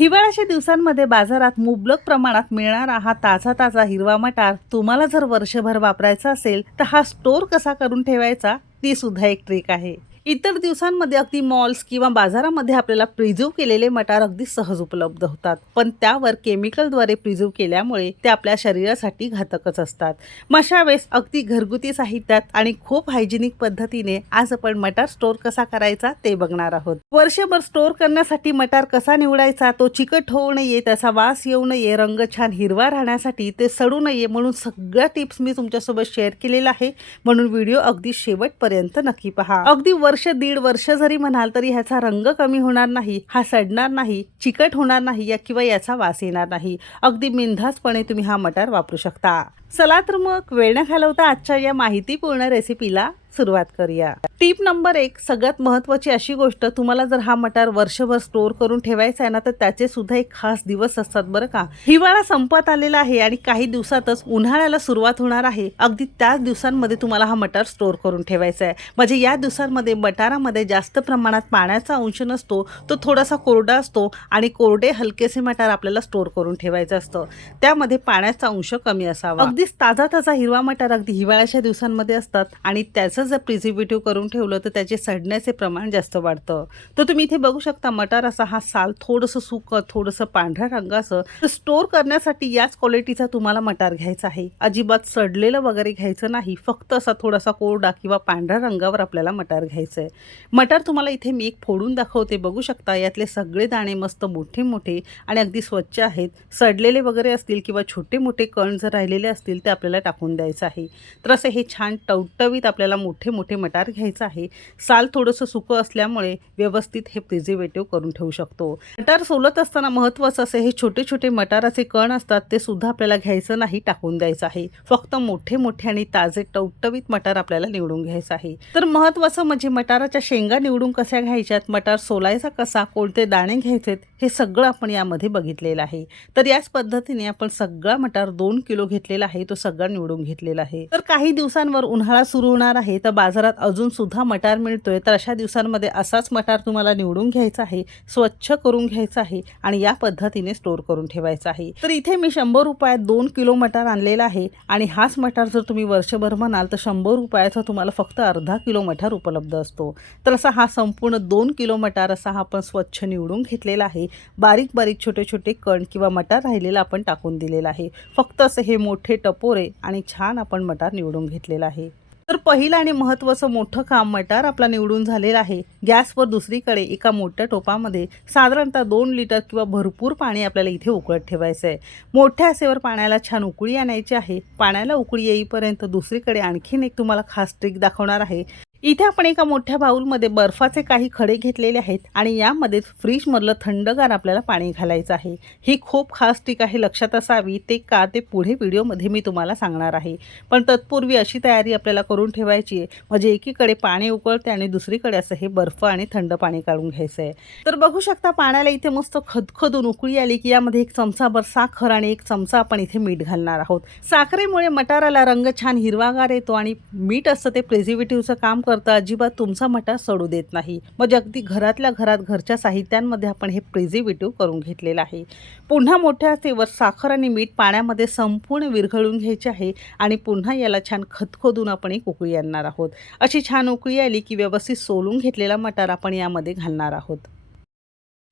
हिवाळ्याच्या दिवसांमध्ये बाजारात मुबलक प्रमाणात मिळणारा हा ताजा ताजा हिरवा मटार. तुम्हाला जर वर्षभर वापरायचा असेल तर हा स्टोर कसा करून ठेवायचा ती सुद्धा एक ट्रिक आहे. इतर दिवसांमध्ये अगदी मॉल्स किंवा बाजारामध्ये आपल्याला प्रिझर्व केलेले मटार अगदी सहज उपलब्ध होतात. पण त्यावर केमिकलद्वारे प्रिझर्व केल्यामुळे ते आपल्या शरीरासाठी घातकच असतात. मशा वेळेस अगदी घरगुती साहित्यात आणि खूप हायजिनिक पद्धतीने आज आपण मटार स्टोर कसा करायचा ते बघणार आहोत. वर्षभर स्टोर करण्यासाठी मटार कसा निवडायचा तो चिकट होऊ नये त्याचा वास येऊ नये रंग छान हिरवा राहण्यासाठी ते सडू नये म्हणून सगळ्या टिप्स मी तुमच्यासोबत शेअर केलेला आहे म्हणून व्हिडिओ अगदी शेवटपर्यंत नक्की पहा. अगदी वर्ष दीड वर्ष जरी म्हणाल तरी ह्याचा रंग कमी होणार नाही हा सडणार नाही चिकट होणार नाही या किंवा याचा वास येणार नाही. अगदी बिनधास्तपणे तुम्ही हा मटार वापरू शकता. चला तर मग वेळ न घालवता आजच्या या माहितीपूर्ण रेसिपीला सुरुवात करूया. टीप नंबर एक सगळ्यात महत्वाची अशी गोष्ट तुम्हाला जर हा मटार वर्षभर स्टोअर करून ठेवायचा आहे ना तर त्याचे सुद्धा एक खास दिवस असतात बरं का. हिवाळा संपत आलेला आहे आणि काही दिवसातच उन्हाळ्याला सुरुवात होणार आहे. अगदी त्याच दिवसांमध्ये तुम्हाला हा मटार स्टोअर करून ठेवायचा आहे. म्हणजे या दिवसांमध्ये मटारामध्ये जास्त प्रमाणात पाण्याचा अंश नसतो तो थोडासा कोरडा असतो आणि कोरडे हलकेसे मटार आपल्याला स्टोअर करून ठेवायचं असतं. त्यामध्ये पाण्याचा अंश कमी असावा. अगदीच ताजा ताजा हिरवा मटार अगदी हिवाळ्याच्या दिवसांमध्ये असतात आणि त्याचं जर प्रिझिव्हेटिव्ह करून ठेवलं तर त्याचे सडण्याचे प्रमाण जास्त वाढतं. तर तुम्ही इथे बघू शकता मटार असा हा साल थोडंसं सुकं थोडंसं पांढऱ्या रंगाचं. तर स्टोअर करण्यासाठी याच क्वालिटीचा तुम्हाला मटार घ्यायचा आहे. अजिबात सडलेलं वगैरे घ्यायचं नाही. फक्त असा थोडासा कोरडा किंवा पांढऱ्या रंगावर आपल्याला मटार घ्यायचं आहे मटार तुम्हाला इथे मी एक फोडून दाखवते. बघू शकता यातले सगळे दाणे मस्त मोठे मोठे आणि अगदी स्वच्छ आहेत. सडलेले वगैरे असतील किंवा छोटे मोठे कण जर राहिलेले असतील ते आपल्याला टाकून द्यायचं आहे. तर असं हे छान टवटवीत आपल्याला मोठे मोठे मटार घ्यायचं आहे. साल थोडंसं सुकं असल्यामुळे व्यवस्थित हे प्रिझर्वेटिव्ह करून ठेवू शकतो. मटार सोलत असताना महत्त्वाचं असं हे छोटे छोटे मटाराचे कण असतात ते सुद्धा आपल्याला घ्यायचं नाही टाकून द्यायचं आहे. फक्त मोठे मोठे आणि ताजे टवटवीत मटार आपल्याला निवडून घ्यायचं आहे. तर महत्त्वाचं म्हणजे मटाराच्या शेंगा निवडून कशा घ्यायच्यात? मटार सोलायचा कसा? कोणते दाणे घ्यायचेत? हे सगळं आपण यामध्ये बघितलेलं आहे. तर याच पद्धतीने आपण सगळा मटार दोन किलो घेतलेला आहे तो सगळा निवडून घेतलेला आहे. तर काही दिवसांवर उन्हाळा सुरू होणार आहे तर बाजारात अजून सुद्धा मटार मिळतोय. तर अशा दिवसांमध्ये असाच मटार तुम्हाला निवडून घ्यायचा आहे स्वच्छ करून घ्यायचा आहे आणि या पद्धतीने स्टोअर करून ठेवायचा आहे. तर इथे मी शंभर रुपयात दोन किलो मटार आणलेला आहे आणि हाच मटार जर तुम्ही वर्षभर म्हणाल तर शंभर रुपयाचा तुम्हाला फक्त अर्धा किलो मटार उपलब्ध असतो. तर असा हा संपूर्ण दोन किलो मटार असा हा आपण स्वच्छ निवडून घेतलेला आहे. बारीक बारीक छोटे छोटे कण किंवा मटार राहिलेला आपण टाकून दिलेला आहे. फक्त असं हे मोठे टपोरे आणि छान आपण मटार निवडून घेतलेला आहे. तर पहिलं आणि महत्त्वाचं मोठं काम मटार आपला निवडून झालेलं आहे. गॅसवर दुसरीकडे एका मोठ्या टोपामध्ये साधारणतः दोन लिटर किंवा भरपूर पाणी आपल्याला इथे उकळत ठेवायचं आहे. मोठ्या असेवर पाण्याला छान उकळी आणायची आहे. पाण्याला उकळी येईपर्यंत दुसरीकडे आणखीन एक तुम्हाला खास ट्रिक दाखवणार आहे. इथे आपण एका मोठ्या बाऊलमध्ये बर्फाचे काही खडे घेतलेले आहेत आणि यामध्ये फ्रीजमधलं थंडगार आपल्याला पाणी घालायचं आहे. ही खूप खास टीक आहे लक्षात असावी. ते का ते पुढे व्हिडिओमध्ये मी तुम्हाला सांगणार आहे. पण तत्पूर्वी अशी तयारी आपल्याला करून ठेवायची आहे. म्हणजे एकीकडे पाणी उकळते आणि दुसरीकडे असं हे बर्फ आणि थंड पाणी काढून घ्यायचं आहे. तर बघू शकता पाण्याला इथे मस्त खदखदून उकळी आली की यामध्ये एक चमचाभर साखर आणि एक चमचा आपण इथे मीठ घालणार आहोत. साखरेमुळे मटाराला रंग छान हिरवागार येतो आणि मीठ असतं ते प्रेझिव्हेटिव्हचं काम करता अजिबात तुमचा मटा सडू देत नाही. म्हणजे अगदी घरातल्या घरात घरच्या साहित्यांमध्ये आपण हे प्रिझिव्हेटिव्ह करून घेतलेलं आहे. पुन्हा मोठ्या असेवर साखर आणि मीठ पाण्यामध्ये संपूर्ण विरघळून घ्यायचे आहे आणि पुन्हा याला छान खतखोदून आपण एक उकळी आणणार आहोत. अशी छान उकळी आली की व्यवस्थित सोलून घेतलेला मटार आपण यामध्ये घालणार आहोत.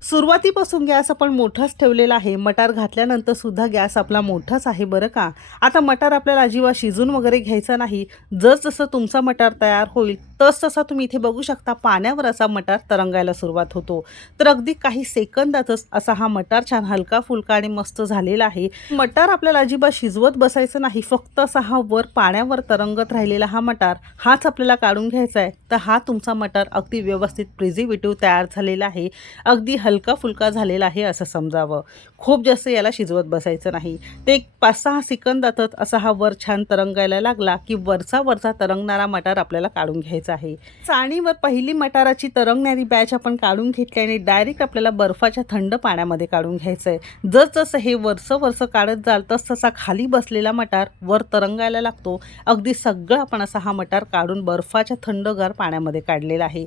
सुरुवातीपासून गॅस आपण मोठाच ठेवलेला आहे. मटार घातल्यानंतर सुद्धा गॅस आपला मोठाच आहे बरं का? आता मटार आपल्याला अजिबात शिजून वगैरे घ्यायचा नाही. जसजसं तुमचा मटार तयार होईल तस तसा तुम्ही इथे बघू शकता पाण्यावर असा मटार तरंगायला सुरुवात होतो. तर अगदी काही सेकंदातच असा हा मटार छान हलका फुलका आणि मस्त झालेला आहे. मटार आपल्याला अजिबात शिजवत बसायचं नाही. फक्त असा हा वर पाण्यावर तरंगत राहिलेला हा मटार हाच आपल्याला काढून घ्यायचा आहे. तर हा तुमचा मटार अगदी व्यवस्थित प्रिझिव्हेटिव्ह तयार झालेला आहे. अगदी हलका फुलका झालेला आहे असं समजावं. खूप जास्त याला शिजवत बसायचं नाही. ते एक पाच सहा सेकंदातच असा हा वर छान तरंगायला लागला की वरचा वरचा तरंगणारा मटार आपल्याला काढून घ्यायचा आहे. चाळणीवर पहिली मटाराची तरंगणारी बॅच आपण काढून घेतली आणि डायरेक्ट आपल्याला बर्फाच्या थंड पाण्यामध्ये काढून घ्यायचं आहे जसजसं हे वरचं वरचं काढत जाल तस तसा खाली बसलेला मटार वर तरंगायला लागतो. अगदी सगळं आपण असा हा मटार काढून बर्फाच्या थंडगार पाण्यामध्ये काढलेला आहे.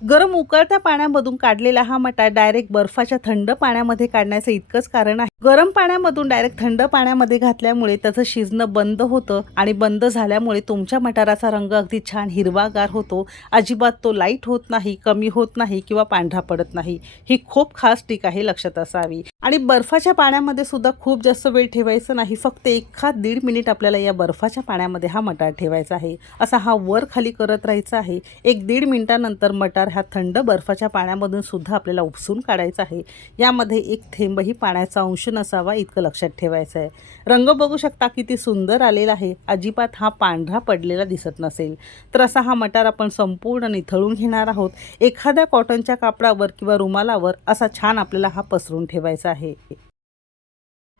गरम उकळत्या पाण्यामधून काढलेला हा मटा डायरेक्ट बर्फाच्या थंड पाण्यामध्ये काढण्याचं इतकंच कारण आहे. गरम पाण्यामधून डायरेक्ट थंड पाण्यामध्ये घातल्यामुळे त्याचं शिजणं बंद होतं आणि बंद झाल्यामुळे तुमच्या मटाराचा रंग अगदी छान हिरवागार होतो. अजिबात तो लाइट होत नाही कमी होत नाही किंवा पांढरा पडत नाही. ही खूप खास टीक आहे लक्षात असावी. आणि बर्फाच्या पाण्यामध्ये सुद्धा खूप जास्त वेळ ठेवायचं नाही. फक्त एखाद दीड मिनिट आपल्याला या बर्फाच्या पाण्यामध्ये हा मटार ठेवायचा आहे. असा हा वर खाली करत राहायचा आहे. एक दीड मिनिटानंतर मटार हा थंड बर्फाच्या पाण्यामधून सुद्धा आपल्याला उपसून काढायचा आहे. यामध्ये एक थेंबही पाण्याचा अंश नसावा इतकं लक्षात ठेवायचं आहे रंग बघू शकता किती सुंदर आलेला आहे. अजिबात हा पांढरा पडलेला दिसत नसेल. तर असा हा मटार आपण संपूर्ण निथळून घेणार आहोत. एखाद्या कॉटनच्या कापडावर किंवा रुमालावर असा छान आपल्याला हा पसरून ठेवायचा आहे.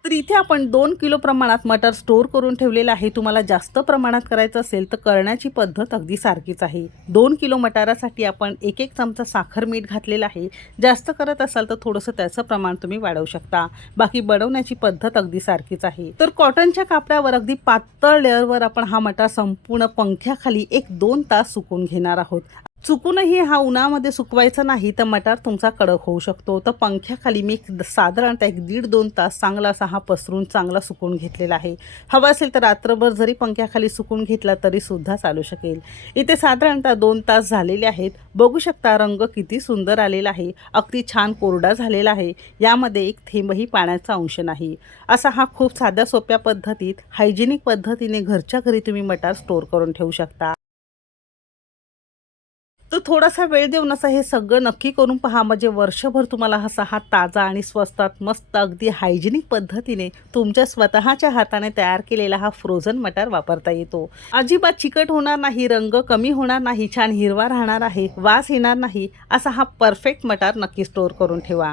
तर इथे आपण दोन किलो प्रमाणात मटर स्टोअर करून ठेवलेलं आहे. तुम्हाला जास्त प्रमाणात करायचं असेल तर करण्याची पद्धत अगदी सारखीच आहे. दोन किलो मटारासाठी आपण एक एक चमचा साखर मीठ घातलेलं आहे. जास्त करत असाल तर थोडंसं त्याचं प्रमाण तुम्ही वाढवू शकता. बाकी बनवण्याची पद्धत अगदी सारखीच आहे. तर कॉटनच्या कापडावर अगदी पातळ लेअरवर आपण हा मटार संपूर्ण पंख्याखाली एक दोन तास सुकून घेणार आहोत. चुकूनही हा उन्हामध्ये सुकवायचा नाही तर मटार तुमचा कडक होऊ शकतो. तर पंख्याखाली मी एक साधारणतः एक दीड दोन तास चांगला असा हा पसरून चांगला सुकून घेतलेला आहे. हवा असेल तर रात्रभर जरी पंख्याखाली सुकून घेतला तरी सुद्धा चालू शकेल. इथे साधारणतः दोन तास झालेले आहेत. बघू शकता रंग किती सुंदर आलेला आहे. अगदी छान कोरडा झालेला आहे. यामध्ये एक थेंबही पाण्याचा अंश नाही. असा हा खूप साध्या सोप्या पद्धतीत हायजेनिक पद्धतीने घरच्या घरी तुम्ही मटार स्टोअर करून ठेवू शकता. तर थोडासा वेळ देऊन असं हे सगळं नक्की करून पहा. म्हणजे वर्षभर तुम्हाला असा हा ताजा आणि स्वस्तात मस्त अगदी हायजेनिक पद्धतीने तुमच्या स्वतःच्या हाताने तयार केलेला हा फ्रोझन मटार वापरता येतो. अजिबात चिकट होणार नाही रंग कमी होणार नाही छान हिरवा राहणार आहे वास येणार नाही असा हा परफेक्ट मटार नक्की स्टोअर करून ठेवा.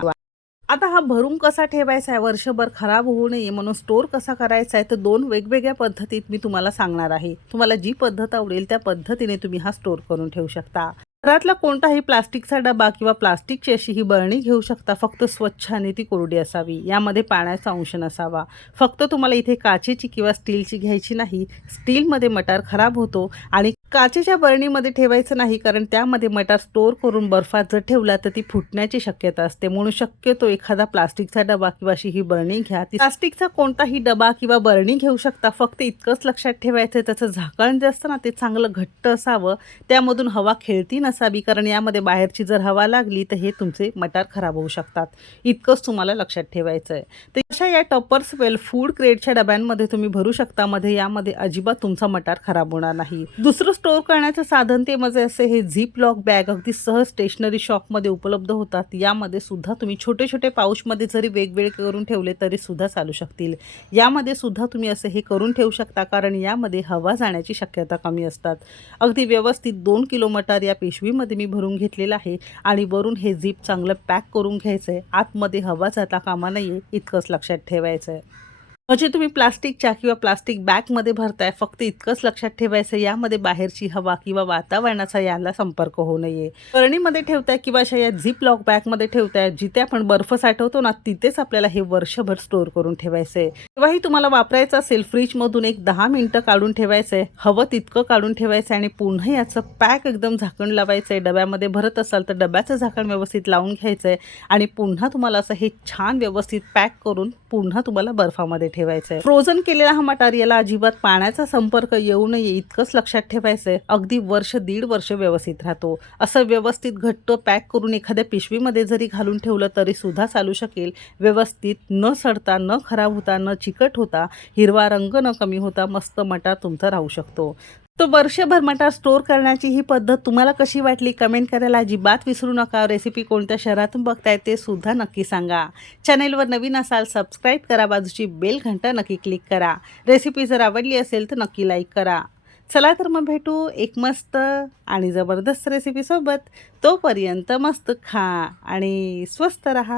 आता हा भरून कसा ठेवायचा आहे? वर्षभर खराब होऊ नये म्हणून स्टोअर कसा करायचा आहे? तर दोन वेगवेगळ्या पद्धतीत मी तुम्हाला सांगणार आहे. तुम्हाला जी पद्धत आवडेल त्या पद्धतीने तुम्ही हा स्टोअर करून ठेवू शकता. घरातला कोणताही प्लास्टिकचा डबा किंवा प्लास्टिकची अशी ही बरणी घेऊ शकता. फक्त स्वच्छ आणि ती कोरडी असावी. यामध्ये पाण्याचा अंश नसावा. फक्त तुम्हाला इथे काचेची किंवा स्टीलची घ्यायची नाही. स्टीलमध्ये मटार खराब होतो आणि काचेच्या बरणीमध्ये ठेवायचं नाही कारण त्यामध्ये मटार स्टोअर करून बर्फात जर ठेवला तर ती फुटण्याची शक्यता असते. म्हणून शक्यतो एखादा प्लास्टिकचा डबा किंवा अशी ही बरणी घ्या. ती प्लास्टिकचा कोणताही डबा किंवा बरणी घेऊ शकता फक्त इतकंच लक्षात ठेवायचं त्याचं झाकण जे असतं ना ते चांगलं घट्ट असावं. त्यामधून हवा खेळती नसावी कारण यामध्ये बाहेरची जर हवा लागली तर हे तुमचे मटार खराब होऊ शकतात. इतकंच तुम्हाला लक्षात ठेवायचं आहे तर अशा या टॉपर्स वेल फूड क्रेडच्या डब्यांमध्ये तुम्ही भरू शकता. मध्ये यामध्ये अजिबात तुमचा मटार खराब होणार नाही. दुसरं स्टोअर करण्याचं साधन ते म्हणजे असे हे झीप लॉक बॅग अगदी सहज स्टेशनरी शॉपमध्ये उपलब्ध होतात. यामध्ये सुद्धा तुम्ही छोटे छोटे पाऊचमध्ये जरी वेगवेगळे करून ठेवले तरी सुद्धा चालू शकतील. यामध्ये सुद्धा तुम्ही असे हे करून ठेवू शकता कारण यामध्ये हवा जाण्याची शक्यता कमी असतात. अगदी व्यवस्थित दोन किलो मटार या पिशवीमध्ये मी भरून घेतलेलं आहे आणि वरून हे झीप चांगलं पॅक करून घ्यायचं आहे आतमध्ये हवा जाता कामा नये इतकंच लक्षात ठेवायचं आहे म्हणजे तुम्ही प्लास्टिकच्या किंवा प्लास्टिक बॅगमध्ये भरताय फक्त इतकंच लक्षात ठेवायचं यामध्ये बाहेरची हवा किंवा वातावरणाचा याला संपर्क होऊ नये. बरणीमध्ये ठेवताय किंवा अशा या झिप लॉक बॅगमध्ये ठेवताय जिथे आपण बर्फ साठवतो ना तिथेच आपल्याला हे वर्षभर स्टोअर करून ठेवायचं. आहे तेव्हाही तुम्हाला वापरायचं असेल फ्रीजमधून एक दहा मिनटं काढून ठेवायचं आहे हवं तितकं काढून ठेवायचं आहे आणि पुन्हा याचं पॅक एकदम झाकण लावायचं आहे डब्यामध्ये भरत असाल तर डब्याचं झाकण व्यवस्थित लावून घ्यायचं आहे आणि पुन्हा तुम्हाला असं हे छान व्यवस्थित पॅक करून पुन्हा तुम्हाला बर्फामध्ये ठेवायचं आहे फ्रोझन केलेला हा मटार याला अजिबात पाण्याचा संपर्क येऊ नये इतकंच लक्षात ठेवायचंय. अगदी वर्ष दीड वर्ष व्यवस्थित राहतो. असं व्यवस्थित घट्ट पॅक करून एखाद्या पिशवीमध्ये जरी घालून ठेवलं तरी सुद्धा चालू शकेल. व्यवस्थित न सडता न खराब होता न चिकट होता हिरवा रंग न कमी होता मस्त मटार तुमचा राहू शकतो. तो वर्षभर मटार स्टोअर करण्याची ही पद्धत तुम्हाला कशी वाटली? कमेंट करायला अजिबात विसरू नका. रेसिपी कोणत्या शहरातून बघताय ते सुद्धा नक्की सांगा. चॅनेलवर नवीन असाल सबस्क्राईब करा. बाजूची बेल घंटा नक्की क्लिक करा. रेसिपी जर आवडली असेल तर नक्की लाईक करा. चला तर मग भेटू एक मस्त आणि जबरदस्त रेसिपीसोबत तोपर्यंत मस्त खा आणि स्वस्त रहा.